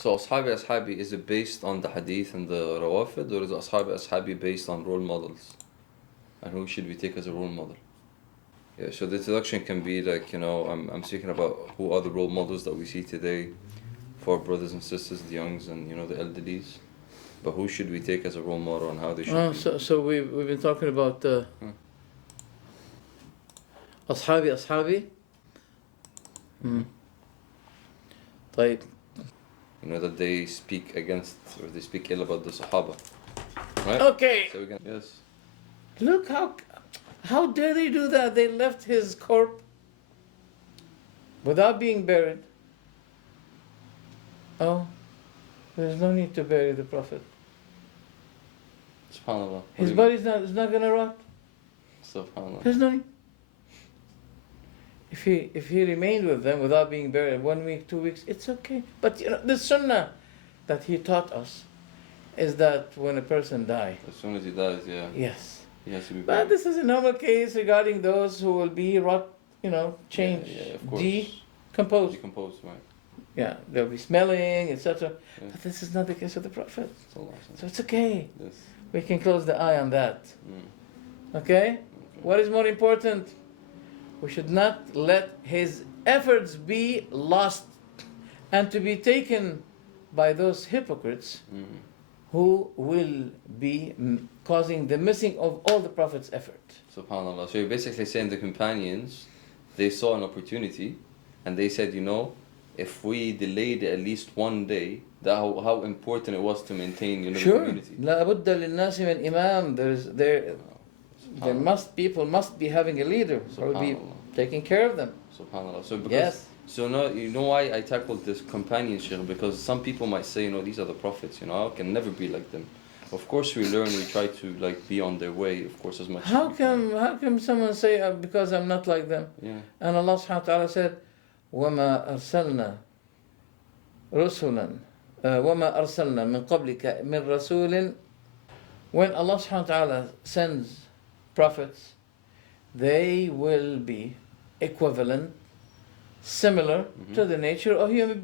So أصحابي, is it based on the hadith and the rawafid, or is أصحابي based on role models? And who should we take as a role model? Yeah, so the introduction can be like, I'm speaking about who are the role models that we see today for brothers and sisters, the youngs and, the elderlies. But who should we take as a role model and how they should be? So we've been talking about أصحابي. طيب. That they speak against or they speak ill about the Sahaba. Right? Okay. So we can, yes. Look how dare they do that? They left his corpse without being buried. Oh, there's no need to bury the Prophet. SubhanAllah. His body's not gonna rot. SubhanAllah. There's no need. If he remained with them without being buried 1 week, 2 weeks, it's okay. But the sunnah that he taught us is that when a person dies, As soon as he dies, yeah. yes. He has to be But buried. this is a normal case regarding those who will be changed, Yeah, of course. decomposed. Decomposed, right. Yeah, they'll be smelling, etc. Yeah. But this is not the case of the Prophet. Sallallahu So it's okay. Yes. We can close the eye on that. Mm. Okay? What is more important? We should not let his efforts be lost and to be taken by those hypocrites who will be causing the missing of all the Prophet's effort. SubhanAllah. So you're basically saying the companions, they saw an opportunity and they said, if we delayed it at least 1 day, that how important it was to maintain the community. لا بد للناس من إمام. People must be having a leader who will be taking care of them. SubhanAllah. So Yes. you know why I tackled this companionship? Because some people might say, these are the prophets, I can never be like them. Of course we learn, we try to be on their way, of course, as much as we can. How come someone say because I'm not like them? Yeah. And Allah subhanahu wa ta'ala said, وَمَا أَرْسَلْنَا رُسُلًا وَمَا أَرْسَلْنَا مِن قَبْلِكَ مِن رَسُولٍ. When Allah subhanahu wa ta'ala sends prophets, they will be equivalent, similar to the nature of human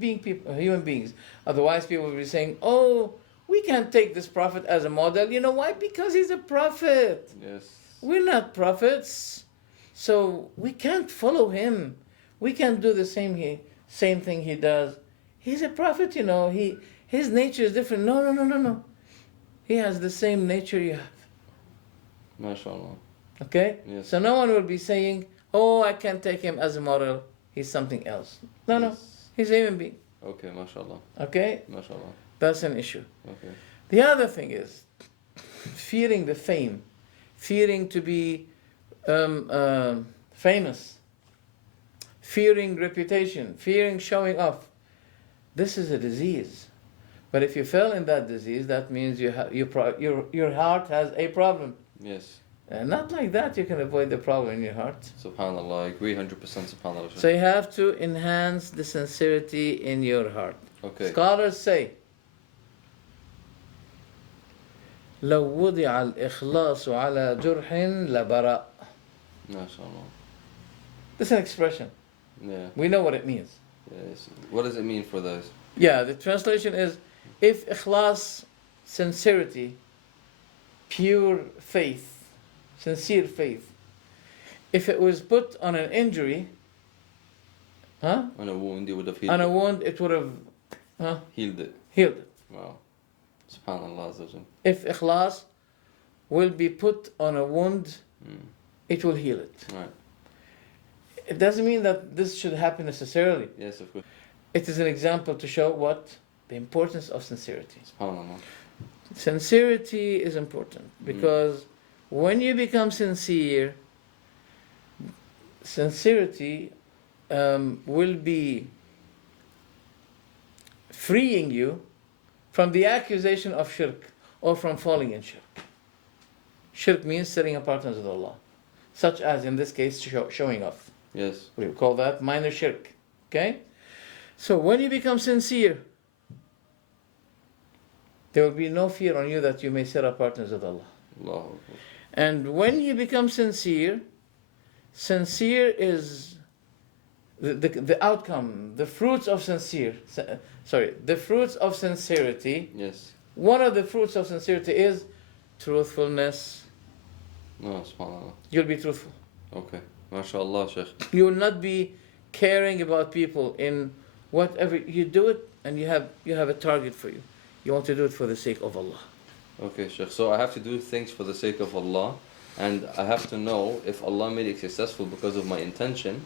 beings. Otherwise people will be saying, oh, we can't take this prophet as a model. You know why? Because he's a prophet. Yes. We're not prophets, so we can't follow him. We can't do the same thing he does. He's a prophet, his nature is different. No. He has the same nature you have. MashaAllah. Okay? Yes. So no one will be saying, oh, I can't take him as a model. He's something else. No. Yes. He's a human being. Okay, MashaAllah. Okay? MashaAllah. That's an issue. Okay. The other thing is fearing the fame, fearing to be famous, fearing reputation, fearing showing off. This is a disease. But if you fell in that disease, that means your heart has a problem. Yes. And not like that you can avoid the problem in your heart. SubhanAllah, I agree 100%. SubhanAllah. So you have to enhance the sincerity in your heart. Okay. Scholars say, لو وضع الإخلاص على جرح لبرأ. MashaAllah. This is an expression. Yeah. We know what it means. Yes. What does it mean for those? Yeah, the translation is, if ikhlas, sincerity, pure faith, sincere faith, if it was put on an injury, On a wound, you would have healed on a it. wound, it would have Healed it. healed it. Wow. SubhanAllah. If ikhlas will be put on a wound, it will heal it. Right. It doesn't mean that this should happen necessarily. Yes, of course. It is an example to show what? The importance of sincerity. SubhanAllah. Sincerity is important because when you become sincere, sincerity will be freeing you from the accusation of shirk or from falling in shirk. Shirk means setting apart with Allah, such as in this case showing off. Yes. We call that minor shirk. Okay? So when you become sincere, there will be no fear on you that you may set up partners with Allah. Allahu Akbar. And when you become sincere is the outcome, the fruits of the fruits of sincerity. Yes. One of the fruits of sincerity is truthfulness. No, subhanAllah. You'll be truthful. Okay. MashaAllah, Sheikh. You will not be caring about people in whatever you do it, and you have a target for you. You want to do it for the sake of Allah. Okay, Sheikh. So I have to do things for the sake of Allah, and I have to know if Allah made it successful because of my intention,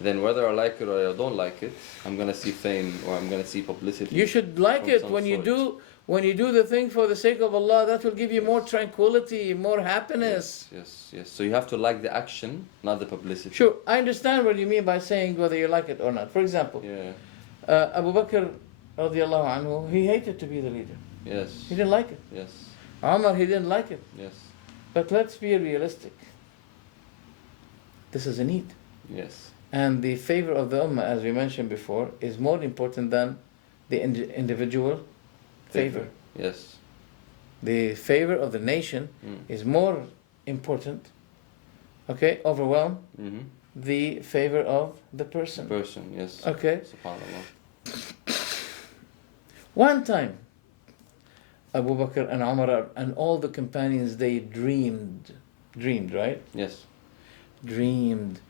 then whether I like it or I don't like it, I'm gonna see fame or I'm gonna see publicity. You should like it when you do the thing for the sake of Allah. That will give you more tranquility, more happiness. Yes. So you have to like the action, not the publicity. Sure, I understand what you mean by saying whether you like it or not. For example, Abu Bakr radiallahu anhu, he hated to be the leader. Yes. He didn't like it. Yes. Umar, he didn't like it. Yes. But let's be realistic. This is a need. Yes. And the favor of the ummah, as we mentioned before, is more important than the individual favor. Yes. The favor of the nation is more important, overwhelm the favor of the person. Yes. Okay. SubhanAllah. One time, Abu Bakr and Umar and all the companions, they dreamed, right? Yes. Dreamed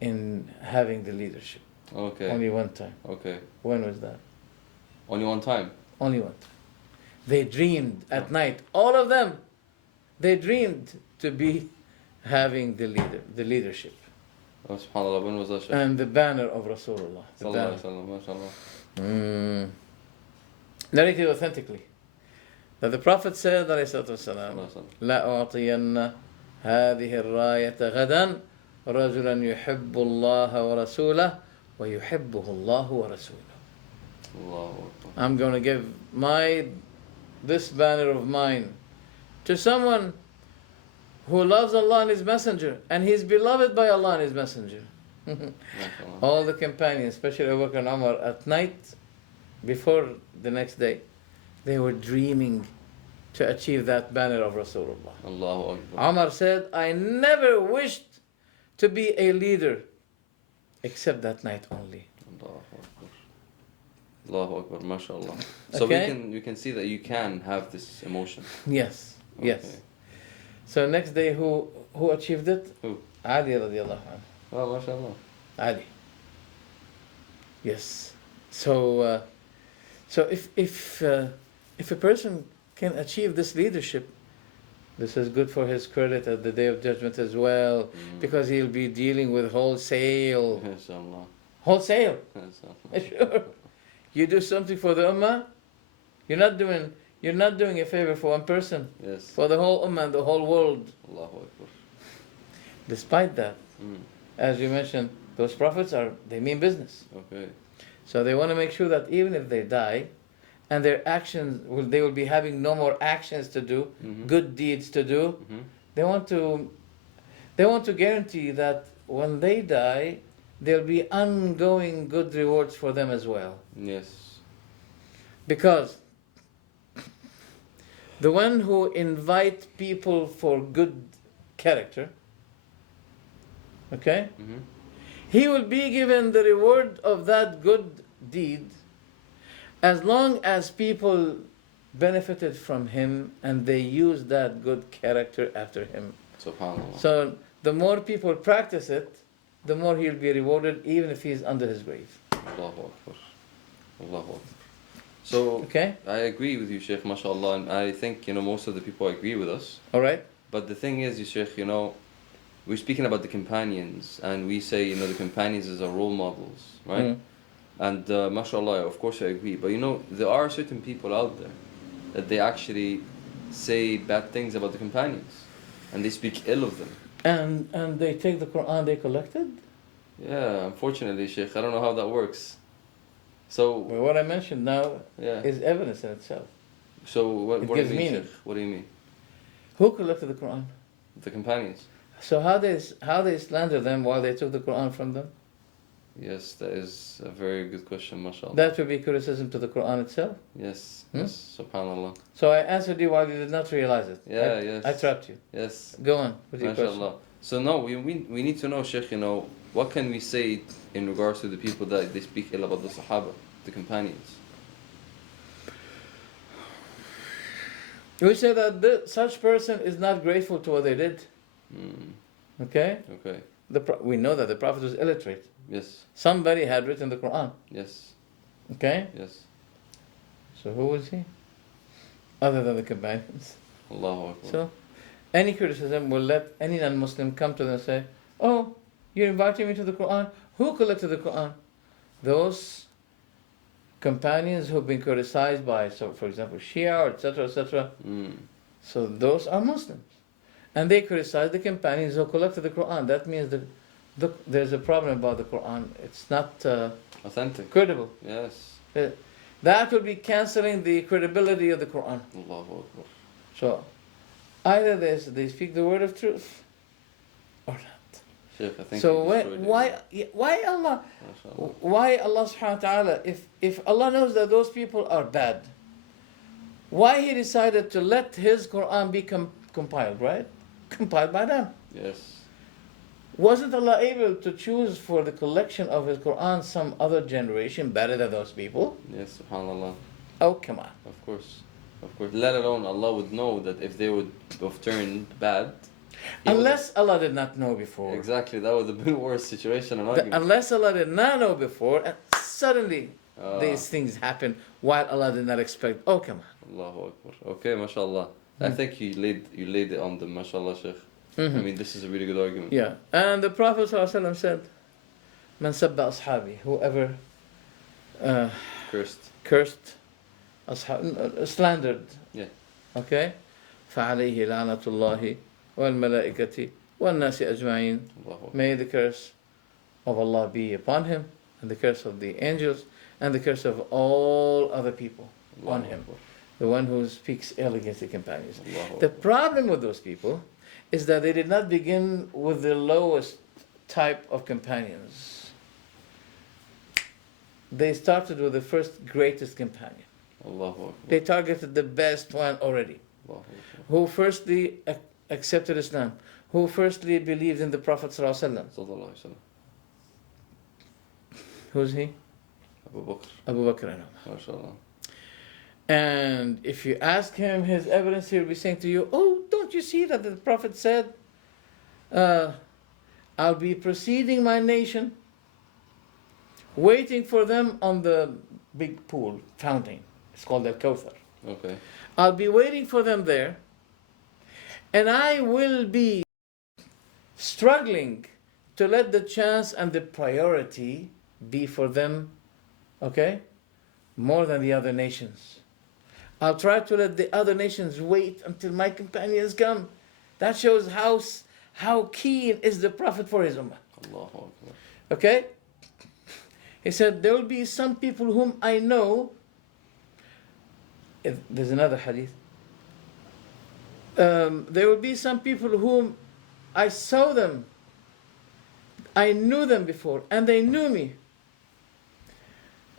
in having the leadership. Okay. Only one time. Okay. When was that? Only one time. Only one time. They dreamed at night. All of them. They dreamed to be having the leadership. Oh, subhanAllah, when was that, Shaykh? And the banner of Rasulullah. The banner. MashaAllah. Narrated authentically. That the Prophet said, عليه الصلاة والسلام, لا أعطين هذه الراية غدا رجلا يحب الله ورسوله ويحبه الله ورسوله. I'm going to give this banner of mine to someone who loves Allah and His Messenger, and he's beloved by Allah and His Messenger. All the companions, especially Abu Bakr and Umar, at night, before the next day, they were dreaming to achieve that banner of Rasulullah. Allahu Akbar. Umar said, I never wished to be a leader except that night only. Allahu Akbar, MashaAllah. So we can see that you can have this emotion. Yes. So next day, who achieved it? Who? Ali radiallahu anhu. Oh, MashaAllah. Ali. Yes. So if a person can achieve this leadership, this is good for his credit at the Day of Judgment as well, because he'll be dealing with wholesale. Inshallah. Wholesale. Sure. You do something for the ummah, you're not doing a favor for one person. Yes. For the whole ummah and the whole world. Allahu Akbar. Despite that, as you mentioned, those prophets they mean business. Okay. So they want to make sure that even if they die, and their actions they will be having no more actions to do, good deeds to do. They want to guarantee that when they die, there'll be ongoing good rewards for them as well. Yes. Because the one who invite people for good character, he will be given the reward of that good deed as long as people benefited from him and they use that good character after him. SubhanAllah. So the more people practice it, the more he'll be rewarded, even if he's under his grave. Allahu Akbar. So I agree with you, Shaykh, mashallah, and I think most of the people agree with us. All right. But the thing is, Shaykh, we're speaking about the companions, and we say the companions as our role models, right? And mashallah, of course I agree. But there are certain people out there that they actually say bad things about the companions, and they speak ill of them. And they take the Quran they collected? Yeah, unfortunately, Sheikh, I don't know how that works. So what I mentioned now is evidence in itself. So what do you mean, meaning. Sheikh? What do you mean? Who collected the Quran? The companions. So how they slander them while they took the Quran from them? Yes, that is a very good question, mashallah. That would be criticism to the Quran itself? Yes, subhanallah. So I answered you while you did not realize it. Yes. I trapped you. Yes. Go on with your question. MashaAllah. So no, we need to know, Sheikh, you know, what can we say in regards to the people that they speak ill about the Sahaba, the companions? We say that such person is not grateful to what they did. Okay? Okay. We know that the Prophet was illiterate. Yes. Somebody had written the Quran. Yes. Okay? Yes. So who was he? Other than the companions. Allahu Akbar. So, any criticism will let any non-Muslim come to them and say, oh, you're inviting me to the Quran? Who collected the Quran? Those companions who've been criticized by, so for example, Shia, etc., etc. So those are Muslims. And they criticize the companions who collected the Quran. That means that there's a problem about the Quran. It's not authentic. Credible. Yes. That will be cancelling the credibility of the Quran. Allahu Akbar. So, either they speak the word of truth or not. Sheikh, I think so why Allah subhanahu wa ta'ala, if Allah knows that those people are bad, why He decided to let His Quran be compiled, right? Compiled by them. Yes. Wasn't Allah able to choose for the collection of His Quran some other generation better than those people? Yes, subhanAllah. Oh, come on. Of course. Of course. Let alone Allah would know that if they would have turned bad. Unless Allah did not know before. Exactly, that would have been a worse situation and argument. Unless Allah did not know before, and suddenly these things happen while Allah did not expect. Oh, come on. Allahu Akbar. Okay, mashallah. I think you laid it on them, mashallah, Sheikh. I mean, this is a really good argument. Yeah, and the Prophet ﷺ said, "Man sabba ashabi," whoever cursed, slandered. Yeah. Okay, فعليه لعنة الله والملائكة والناس أجمعين. May the curse of Allah be upon him, and the curse of the angels, and the curse of all other people on him. The one who speaks ill against the companions. The problem with those people is that they did not begin with the lowest type of companions. They started with the first greatest companion. They targeted the best one already. Who firstly accepted Islam, who firstly believed in the Prophet ﷺ. Who's he? Abu Bakr. And if you ask him his evidence, he'll be saying to you, oh, don't you see that the Prophet said, I'll be preceding my nation, waiting for them on the big pool, fountain. It's called Al-Kawthar. Okay. I'll be waiting for them there, and I will be struggling to let the chance and the priority be for them, okay, more than the other nations. I'll try to let the other nations wait until my companions come. That shows how keen is the Prophet for his ummah. Okay? He said, there will be some people whom I know. There's another hadith. There will be some people whom I saw them. I knew them before, and they knew me.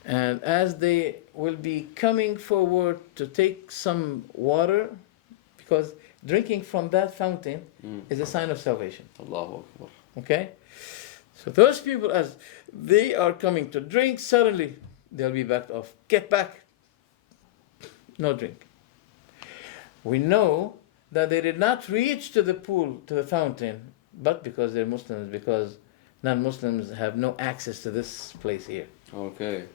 And as they will be coming forward to take some water, because drinking from that fountain is a sign of salvation. Allahu Akbar. Okay? So those people, as they are coming to drink, suddenly they'll be backed off. Get back. No drink. We know that they did not reach to the pool, to the fountain, but because they're Muslims, because non-Muslims have no access to this place here. Okay.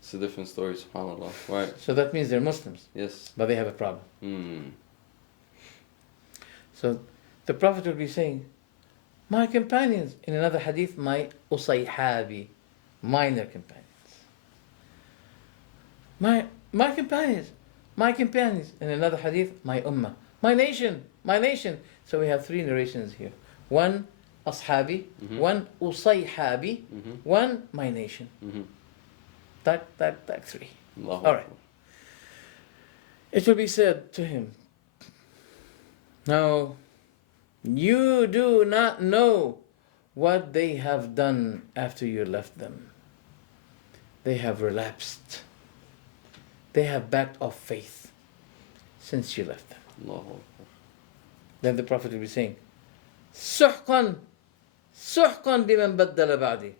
It's a different story, subhanAllah. Right. So that means they're Muslims. Yes. But they have a problem. So the Prophet will be saying, my companions, in another hadith, my أصحابي, minor companions. My companions, in another hadith, my ummah, my nation. So we have three narrations here. One, أصحابي, one, أصحابي, one, my nation. That three. All right. It will be said to him, now, you do not know what they have done after you left them. They have relapsed. They have backed off faith since you left them. Then the Prophet will be saying, سحقا سحقا بمن بدل بعدي.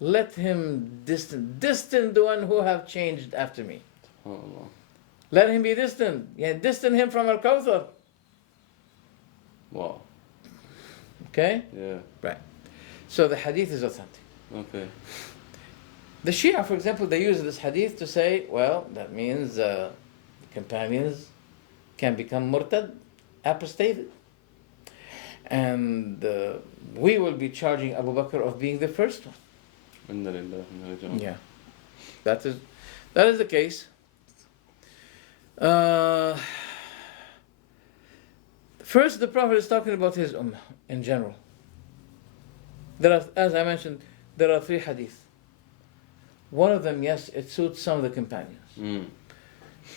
Let him distant the one who have changed after me. SubhanAllah. Let him be distant. Yeah, distant him from al-Kawthar. Wow. Okay? Yeah. Right. So the hadith is authentic. Okay. The Shia, for example, they use this hadith to say, well, that means companions can become murtad, apostated. And we will be charging Abu Bakr of being the first one. Inna lillahi wa inna ilaihi raji'un. Yeah. That is the case. First, the Prophet is talking about his ummah in general. There are, as I mentioned, there are 3 hadith. One of them, yes, it suits some of the companions.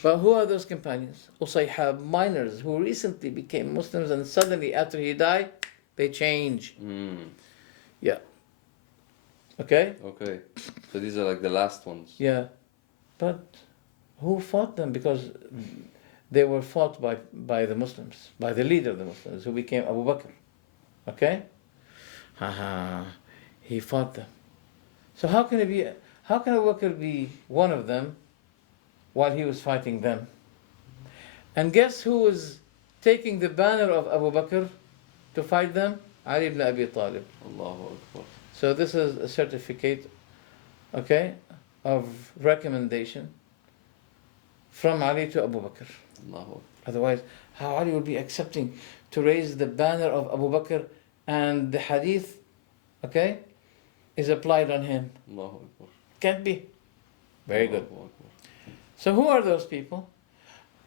But who are those companions? Usayhab, minors who recently became Muslims and suddenly after he died, they change. Yeah. Okay? Okay. So these are like the last ones. Yeah. But who fought them? Because they were fought by the Muslims, by the leader of the Muslims, who became Abu Bakr. Okay? He fought them. So how can Abu Bakr be one of them while he was fighting them? And guess who was taking the banner of Abu Bakr to fight them? Ali ibn Abi Talib. Allahu Akbar. So this is a certificate, okay, of recommendation from Ali to Abu Bakr. Allahu Akbar. Otherwise, how Ali would be accepting to raise the banner of Abu Bakr and the hadith, okay, is applied on him? Allahu Akbar. Can't be. Very good. Allahu Akbar. So who are those people?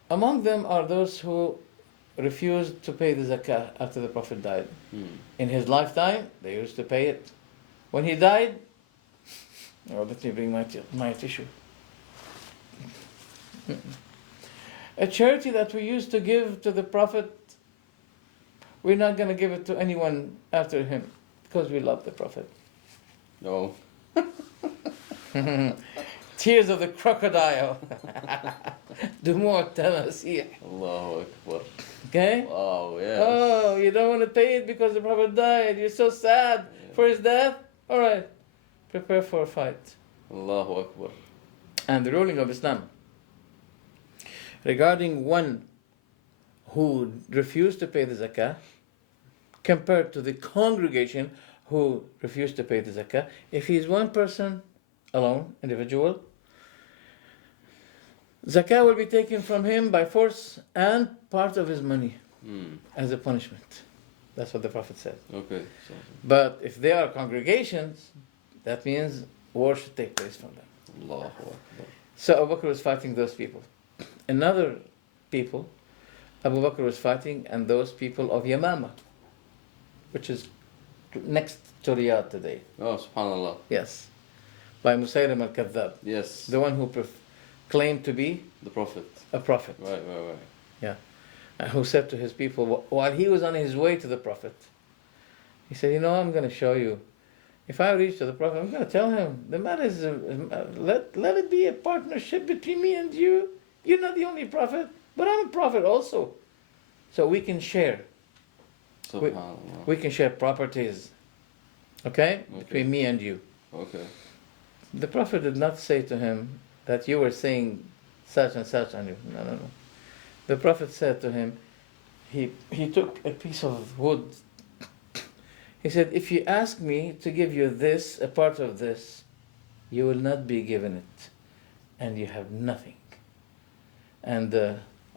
Among them are those who refused to pay the zakah after the Prophet died. In his lifetime, they used to pay it. When he died, let me bring my tissue. A charity that we used to give to the Prophet, we're not going to give it to anyone after him because we love the Prophet. No. Tears of the crocodile. دموع التماسيح. Allahu Akbar. Okay? Wow, yes. Oh, you don't want to pay it because the Prophet died. You're so sad for his death? All right. Prepare for a fight. Allahu Akbar. And the ruling of Islam regarding one who refused to pay the zakah compared to the congregation who refused to pay the zakah, if he is one person alone, individual, zakah will be taken from him by force and part of his money as a punishment. That's what the Prophet said. Okay. So, But if they are congregations, that means war should take place from them. Allahu Akbar. So Abu Bakr was fighting those people. Another people, Abu Bakr was fighting, and those people of Yamama, which is next to Riyadh today. Oh, subhanallah. Yes. By Musaylim al-Kadhdhab. Yes. The one who claimed to be The Prophet. a prophet. Right. Yeah. Who said to his people, while he was on his way to the Prophet, he said, I'm going to show you. If I reach to the Prophet, I'm going to tell him, the matter is, let it be a partnership between me and you. You're not the only prophet, but I'm a prophet also. So we can share. Subhanallah. We can share properties, okay, between me and you. Okay. The Prophet did not say to him that you were saying such and such on you. No. The Prophet said to him, he took a piece of wood. He said, if you ask me to give you this, a part of this, you will not be given it, and you have nothing. And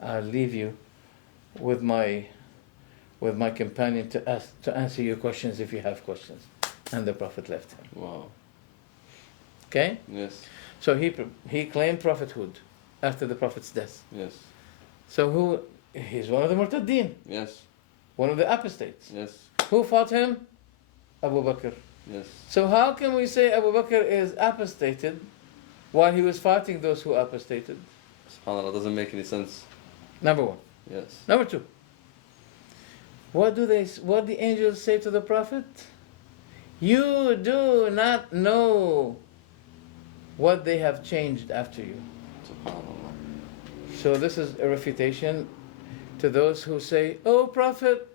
I'll leave you with my companion to answer your questions if you have questions. And the Prophet left him. Wow. Okay? Yes. So he claimed prophethood after the Prophet's death. Yes. So he's one of the Murtaddeen, Yes. one of the apostates. Yes. Who fought him? Abu Bakr. Yes. So how can we say Abu Bakr is apostated while he was fighting those who apostated? SubhanAllah, doesn't make any sense. Number one. Yes. Number two. What the angels say to the Prophet? You do not know what they have changed after you. SubhanAllah. So this is a refutation to those who say, "Oh Prophet,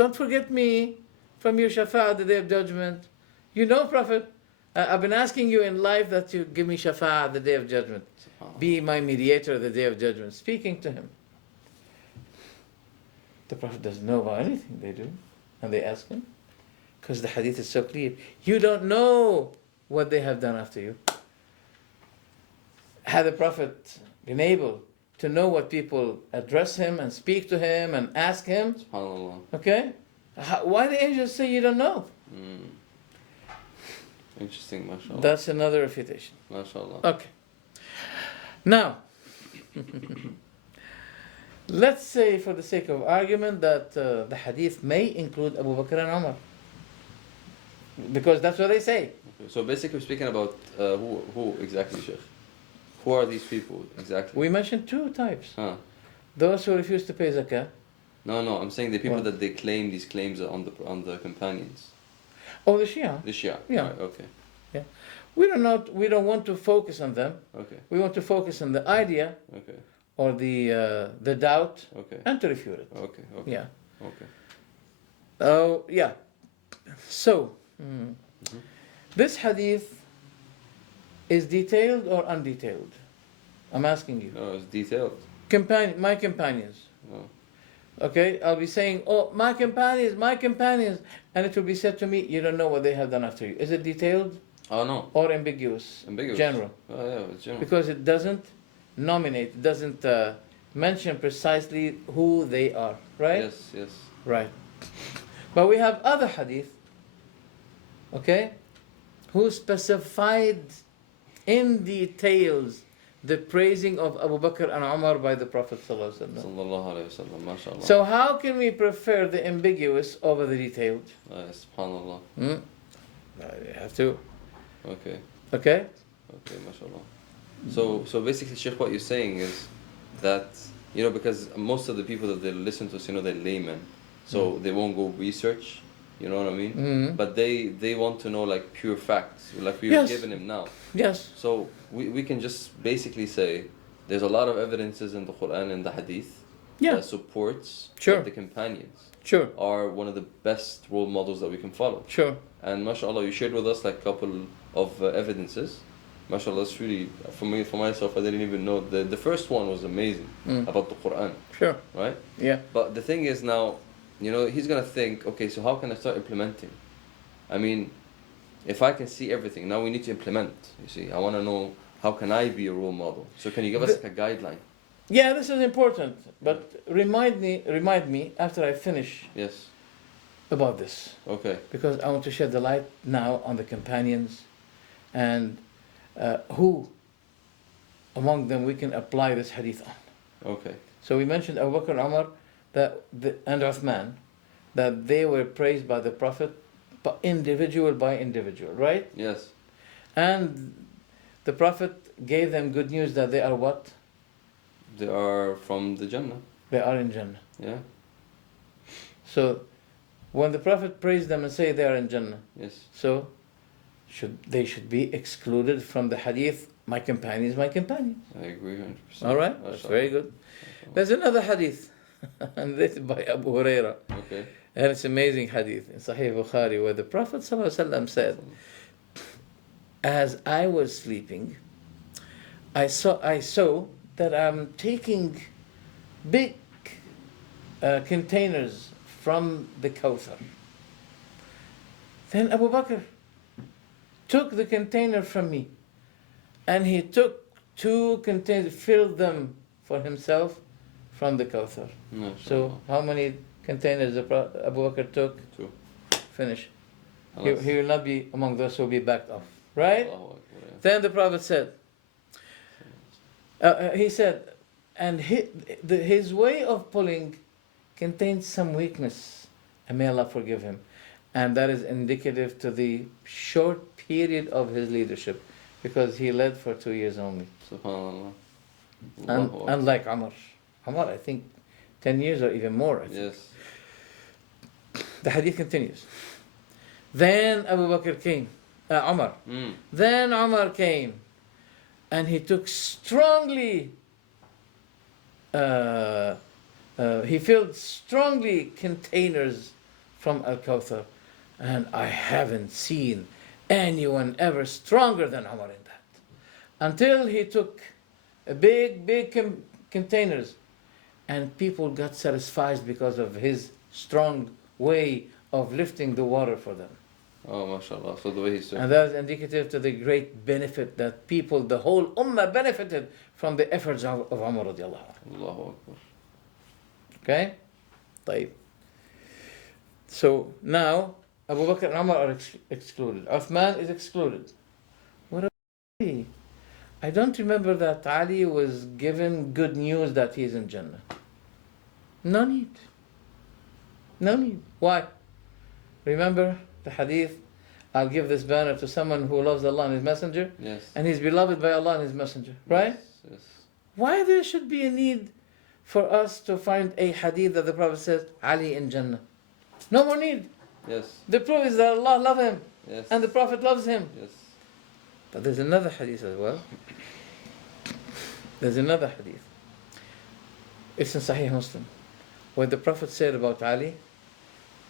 don't forget me from your shafa'ah the day of judgment. You know, Prophet, I've been asking you in life that you give me shafa'ah the day of judgment. Be my mediator the day of judgment. Speaking to him. The Prophet doesn't know about anything they do. And they ask him. Because the hadith is so clear. You don't know what they have done after you. Had the Prophet been able to know what people address him and speak to him and ask him, SubhanAllah. okay? Why the angels say you don't know? Interesting, mashallah. That's another refutation. MashaAllah. Okay. Now, let's say for the sake of argument that the hadith may include Abu Bakr and Umar. Because that's what they say. Okay. So basically we're speaking about who exactly, Sheikh? Who are these people exactly? We mentioned two types. Huh. Those who refuse to pay zakah. No, I'm saying the people What? that they claim these claims on the companions. Oh, the Shia. The Shia. Yeah. Right, okay. We don't want to focus on them. Okay. We want to focus on the idea Okay. or the doubt Okay. and to refute it. Okay. Okay. Yeah. Okay. Oh, yeah. So, this hadith is detailed or undetailed? I'm asking you. No, it's detailed. My companions. No. Okay, I'll be saying, oh, my companions, and it will be said to me, you don't know what they have done after you. Is it detailed Oh no. or ambiguous? Ambiguous. General. Oh yeah, it's general. Because it doesn't nominate, it doesn't mention precisely who they are, right? Yes. Yes. Right. But we have other hadith, okay, who specified in details the praising of Abu Bakr and Umar by the Prophet ﷺ. Sallallahu alayhi wa sallam. MashaAllah. So how can we prefer the ambiguous over the detailed? SubhanAllah. You have to. Okay. Okay? Okay, mashallah. So basically, Sheikh, what you're saying is that, because most of the people that they listen to us, they're laymen, so they won't go research, you know what I mean? But they want to know like pure facts, like we were Yes. giving him now. Yes. So we can just basically say there's a lot of evidences in the Quran and the Hadith Yeah. that supports Sure. that the companions Sure. are one of the best role models that we can follow. Sure. And mashallah, you shared with us like a couple of evidences. Mashallah, it's really, for myself, I didn't even know. The first one was amazing about the Quran, Sure. right? Yeah. But the thing is now, he's going to think, okay, so how can I start implementing? I mean, if I can see everything, now we need to implement, you see. I want to know, how can I be a role model? So can you give us like a guideline? Yeah, this is important. But remind me after I finish Yes. about this. Okay. Because I want to shed the light now on the companions and who among them we can apply this hadith on. Okay. So we mentioned Abu Bakr and Umar and Uthman, that they were praised by the Prophet individual by individual, right? Yes. And the Prophet gave them good news that they are what? They are from the Jannah. They are in Jannah. Yeah. So when the Prophet praised them and say they are in Jannah, Yes. so they should be excluded from the hadith, my companions, my companions. I agree 100%. All right, that's very good. There's another hadith, and this is by Abu Huraira, Okay. and it's amazing hadith in Sahih Bukhari, where the Prophet ﷺ said, as I was sleeping, I saw that I'm taking big containers from the Kawthar. Then Abu Bakr took the container from me, and he took 2 containers, filled them for himself from the Kawthar. So how many containers Abu Bakr took? 2. Finish. Halas. He will not be among those who will be backed off. Right? Allahu Akbar, yeah. Then the Prophet said, he said, and his way of pulling contains some weakness, and may Allah forgive him. And that is indicative to the short period of his leadership, because he led for 2 years only. SubhanAllah. And, Allahu Akbar. unlike Umar, I think 10 years or even more. I think. Yes. The hadith continues. Then Abu Bakr came, Umar. Then Umar came, and he took strongly, he filled strongly containers from Al-Kawthar. And I haven't seen anyone ever stronger than Umar in that. Until he took a big containers, and people got satisfied because of his strong way of lifting the water for them. Oh, mashallah. So the way he served. And that is indicative to the great benefit that people, the whole ummah benefited from the efforts of Umar radiallahu anhu. Allahu Akbar. Okay? طيب. So now, Abu Bakr and Umar are excluded. Uthman is excluded. What about Ali? I don't remember that Ali was given good news that he is in Jannah. No need. No need. Why? Remember the hadith, I'll give this banner to someone who loves Allah and His Messenger, Yes. and he's beloved by Allah and His Messenger, right? Yes. Why there should be a need for us to find a hadith that the Prophet says, Ali in Jannah? No more need. Yes. The proof is that Allah loves him, Yes. and the Prophet loves him. Yes. But there's another hadith as well. There's another hadith. It's in Sahih Muslim, where the Prophet said about Ali,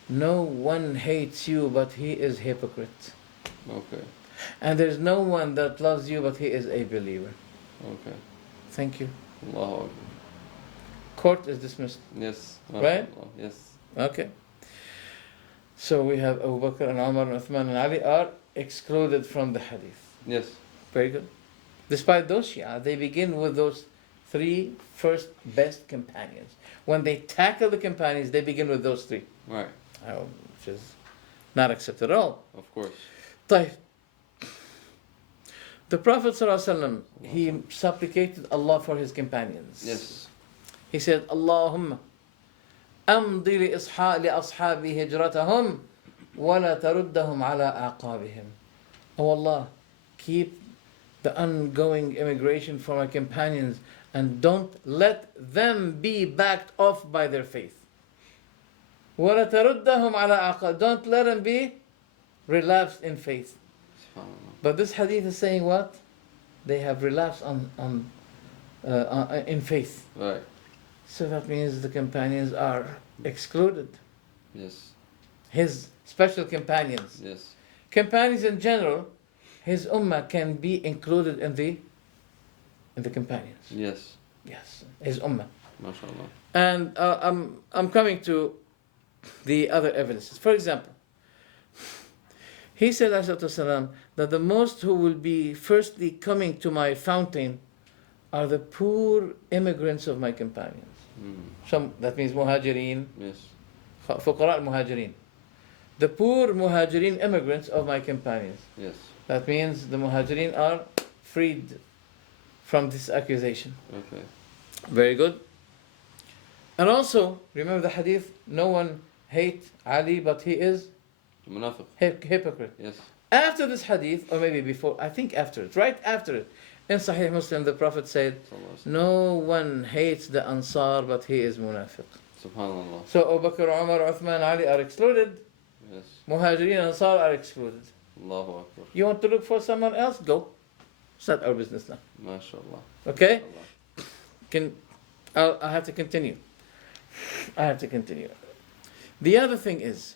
no one hates you but he is hypocrite. Okay. And there's no one that loves you but he is a believer. Okay. Thank you. Allahu Akbar. Court is dismissed. Yes. Right? Yes. Okay. So we have Abu Bakr and Umar and Uthman and Ali are excluded from the hadith. Yes. Very good. Despite those Shia, they begin with those three first best companions. When they tackle the companions, they begin with those three. Right. Which is not accepted at all. Of course. طيب. The Prophet ﷺ, he supplicated Allah for his companions. Yes. He said, Allahumma amdi لأصحابي هجرتهم ولا تردهم على أعقابهم. Oh Allah, keep the ongoing immigration for my companions and don't let them be backed off by their faith. ولا تردهم على أعقاب. Don't let them be relapsed in faith. But this hadith is saying what? They have relapsed in faith. Right. So that means the companions are excluded. Yes. His special companions. Yes. Companions in general, his ummah can be included in the companions. Yes. Yes, his ummah. MashaAllah. And I'm coming to the other evidences. For example, he said ﷺ, that the most who will be firstly coming to my fountain are the poor immigrants of my companions. Some, that means muhajirin, Yes. fuqara al-muhajirin. The poor muhajirin immigrants of my companions. Yes. That means the muhajirin are freed from this accusation. Okay. Very good. And also, remember the hadith, no one hates Ali but he is Munafiq. hypocrite. Yes. After this hadith, or maybe before, I think after it, right after it, in Sahih Muslim, the Prophet said, no one hates the Ansar, but he is munafiq. Subhanallah. So Abu Bakr, Umar, Uthman, Ali are excluded. Yes. Muhajirin and Ansar are excluded. Allahu Akbar. You want to look for someone else? Go. It's not our business now. MashaAllah. Okay? MashaAllah. I have to continue. I have to continue. The other thing is,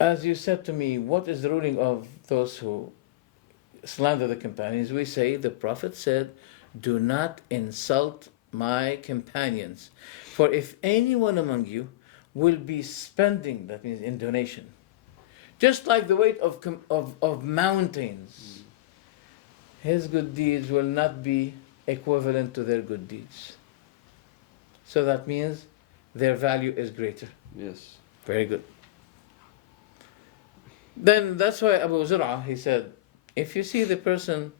as you said to me, what is the ruling of those who slander the companions? We say the Prophet said, do not insult my companions. For if anyone among you will be spending, that means in donation, just like the weight of mountains, his good deeds will not be equivalent to their good deeds. So that means their value is greater. Yes. Very good. Then that's why Abu Zur'ah, he said, if you see the person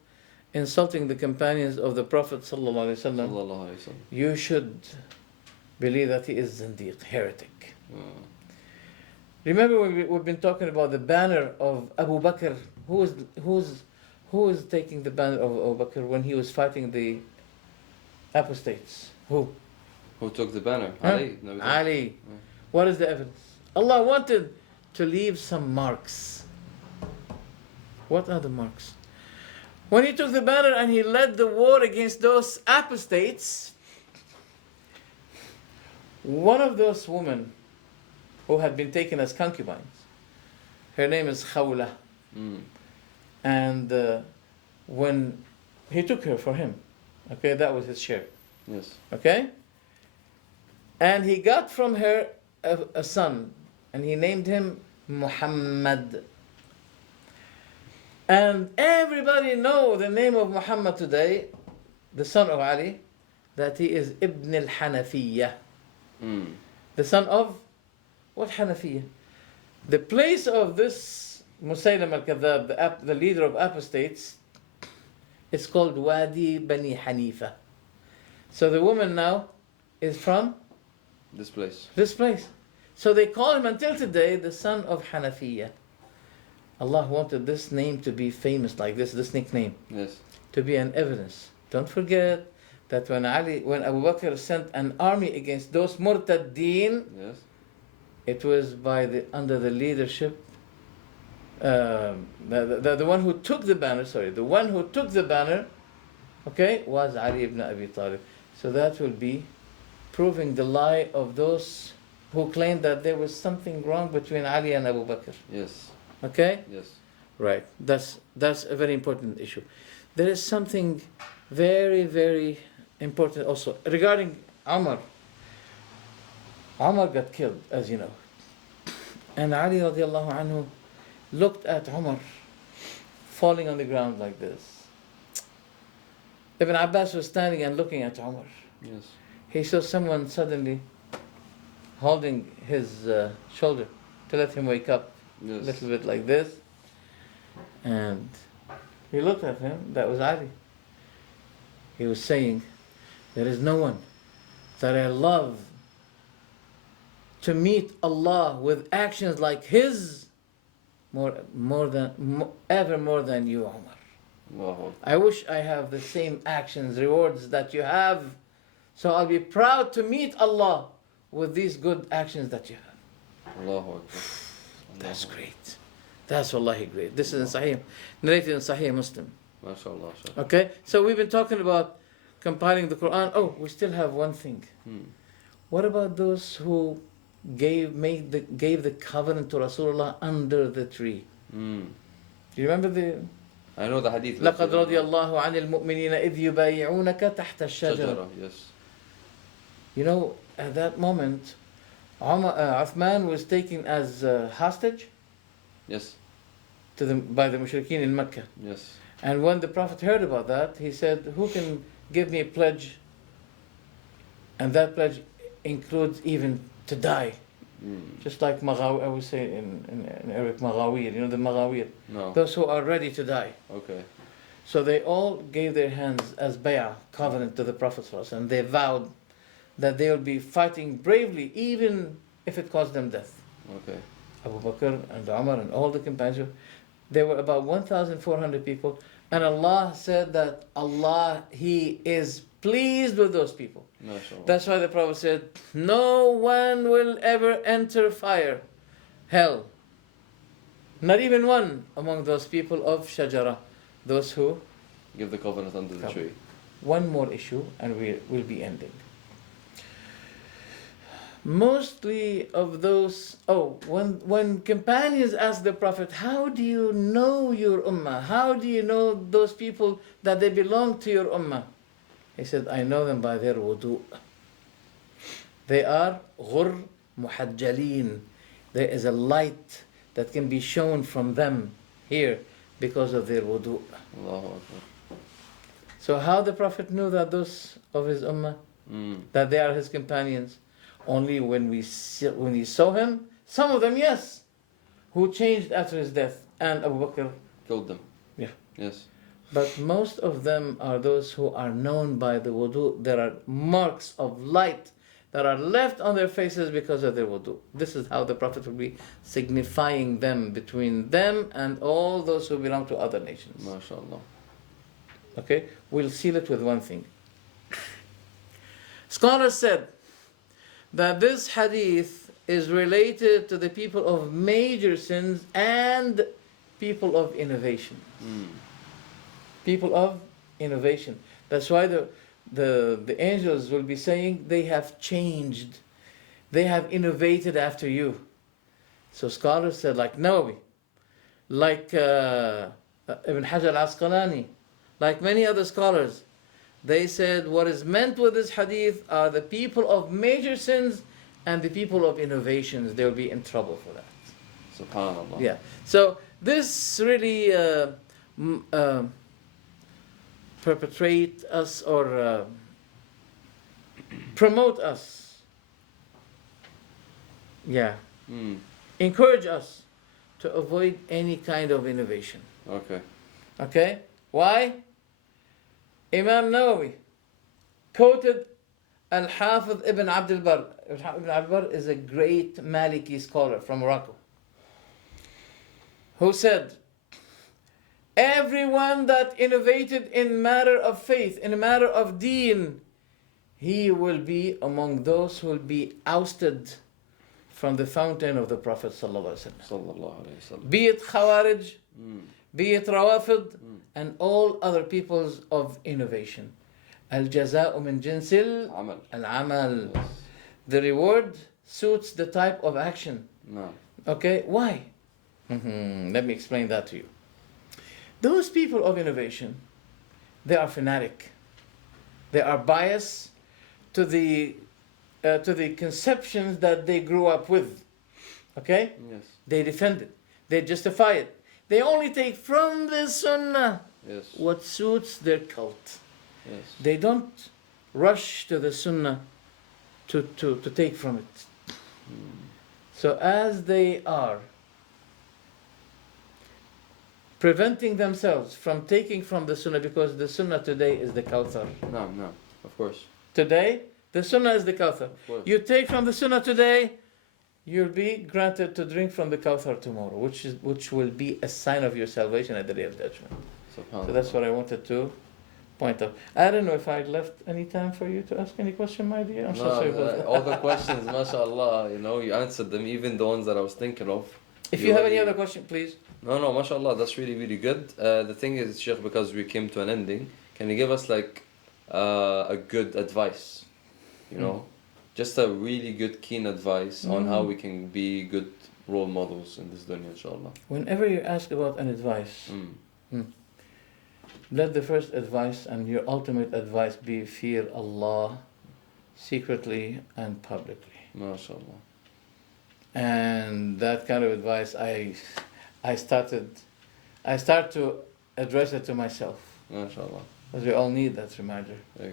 insulting the companions of the Prophet ﷺ, Sallallahu Alaihi Wasallam. you should believe that he is zindiq, heretic. Remember we've been talking about the banner of Abu Bakr. Who is taking the banner of Abu Bakr when he was fighting the apostates? Who? Who took the banner? Huh? Ali. No, we don't. Ali. What is the evidence? Allah wanted to leave some marks. What are the marks? When he took the banner and he led the war against those apostates, One of those women who had been taken as concubines, her name is Khawla. And when he took her for him, okay, that was his share. Yes. Okay? And he got from her a son, and he named him Muhammad. And everybody know the name of Muhammad today, the son of Ali, that he is Ibn al-Hanafiyyah. The son of what Hanafiyyah? The place of this Musaylim al-Kadhab, the leader of apostates, is called Wadi Bani Hanifa. So the woman now is from This place. this place. So they call him until today the son of Hanafiyyah. Allah wanted this name to be famous like this nickname, Yes. to be an evidence. Don't forget that when Abu Bakr sent an army against those murtaddeen, Yes. it was under the leadership, the one who took the banner, okay, was Ali ibn Abi Talib. So that will be proving the lie of those who claimed that there was something wrong between Ali and Abu Bakr. Yes. Okay? Yes. Right. That's a very important issue. There is something very, very important also regarding Umar. Umar got killed, as you know. And Ali radiallahu anhu looked at Umar falling on the ground like this. Ibn Abbas was standing and looking at Umar. Yes. He saw someone suddenly holding his shoulder to let him wake up. Yes. A little bit like this. And he looked at him, that was Ali. He was saying, there is no one that I love to meet Allah with actions like his more than you, Umar. Allahu I wish I have the same actions, rewards that you have. So I'll be proud to meet Allah with these good actions that you have. Allahu Akbar. That's great. That's wallahi great. This is in Sahih, narrated in Sahih Muslim. MashaAllah. Okay, so we've been talking about compiling the Quran. Oh, we still have one thing. What about those who gave the covenant to Rasulullah under the tree? Do you remember I know the hadith. لقد رضي الله عن المؤمنين إذ يبايعونك تحت الشجرة. Yes. You know, at that moment, Uthman was taken as hostage Yes. by the mushrikeen in Mecca. Yes. And when the Prophet heard about that, he said, who can give me a pledge? And that pledge includes even to die. Just like Maghawir, I would say in Arabic, Maghawir, you know the Maghawir? No. Those who are ready to die. Okay. So they all gave their hands as bay'ah, covenant to the Prophet ﷺ, and they vowed that they will be fighting bravely even if it cost them death. Okay. Abu Bakr and Umar and all the companions, there were about 1,400 people, and Allah said that He is pleased with those people. MashaAllah. That's why the Prophet said, no one will ever enter hell. Not even one among those people of Shajara, those who... Give the covenant under the tree. One more issue and we'll be ending. Mostly of those... when companions asked the Prophet, how do you know your ummah? How do you know those people that they belong to your ummah? He said, I know them by their wudu. They are ghur muhajjalin. There is a light that can be shown from them here because of their wudu. Allahu Akbar. So how the Prophet knew that those of his ummah, that they are his companions? Only when he saw him, some of them, yes, who changed after his death, and Abu Bakr Killed them. Yeah. Yes. But most of them are those who are known by the wudu. There are marks of light that are left on their faces because of their wudu. This is how the Prophet will be signifying them between them and all those who belong to other nations. MashaAllah. Okay? We'll seal it with one thing. Scholars said that this hadith is related to the people of major sins and people of innovation. People of innovation. That's why the angels will be saying they have changed they have innovated after you. So scholars said, like Nawawi, like Ibn Hajar al-Asqalani, like many other scholars, they said what is meant with this hadith are the people of major sins and the people of innovations. They will be in trouble for that. SubhanAllah. Yeah. So this really perpetrate us or promote us. Yeah. Encourage us to avoid any kind of innovation. Okay. Okay? Why? Imam Nawawi quoted Al-Hafiz Ibn Abd al-Barr. Ibn Abd al-Barr is a great Maliki scholar from Morocco, who said, everyone that innovated in matter of faith, in a matter of deen, he will be among those who will be ousted from the fountain of the Prophet sallallahu alaihi wasallam. Be it Khawarij, be it Rawafid, and all other peoples of innovation. Al-jaza'u min jinsil al-amal. The reward suits the type of action. No. Okay, why? Let me explain that to you. Those people of innovation, they are fanatic. They are biased to the conceptions that they grew up with. Okay? Yes. They defend it. They justify it. They only take from the Sunnah what suits their cult. Yes. They don't rush to the Sunnah to take from it. So as they are preventing themselves from taking from the Sunnah, because the Sunnah today is the Kawthar. No, of course. Today, the Sunnah is the Kawthar. Of course. You take from the Sunnah today, you'll be granted to drink from the Kawthar tomorrow, which will be a sign of your salvation at the Day of Judgment. So that's what I wanted to point out. I don't know if I left any time for you to ask any question, my dear. I'm so sorry about that. All the questions, mashallah, you answered them, even the ones that I was thinking of. If you have any other question, please. No, mashallah, that's really, really good. The thing is, Sheikh, because we came to an ending, can you give us like a good advice? Just a really good, keen advice on how we can be good role models in this dunya, inshallah. Whenever you ask about an advice, let the first advice and your ultimate advice be fear Allah secretly and publicly. MashaAllah. And that kind of advice, I start to address it to myself. MashaAllah. Because we all need that reminder. I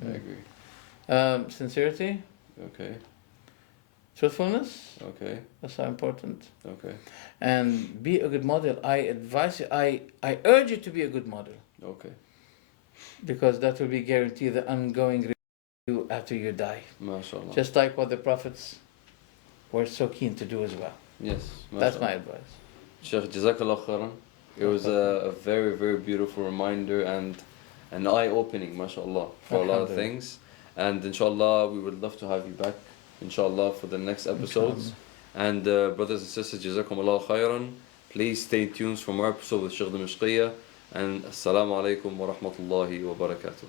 agree. Sincerity. Okay. Truthfulness. Okay. That's so important. Okay. And be a good model. I advise you, I urge you to be a good model. Okay. Because that will be guaranteed the ongoing review after you die. MashaAllah. Just like what the prophets were so keen to do as well. Yes. That's my advice. Sheikh, Jazakallah khairan. It was a very, very beautiful reminder and an eye-opening, mashallah, for a lot of things. And inshallah, we would love to have you back, inshallah, for the next episodes. And brothers and sisters, Jazakumullah khairan. Please stay tuned for more episodes with Sheikh Dimashqiyya. And Assalamu alaikum wa rahmatullahi wa barakatuh.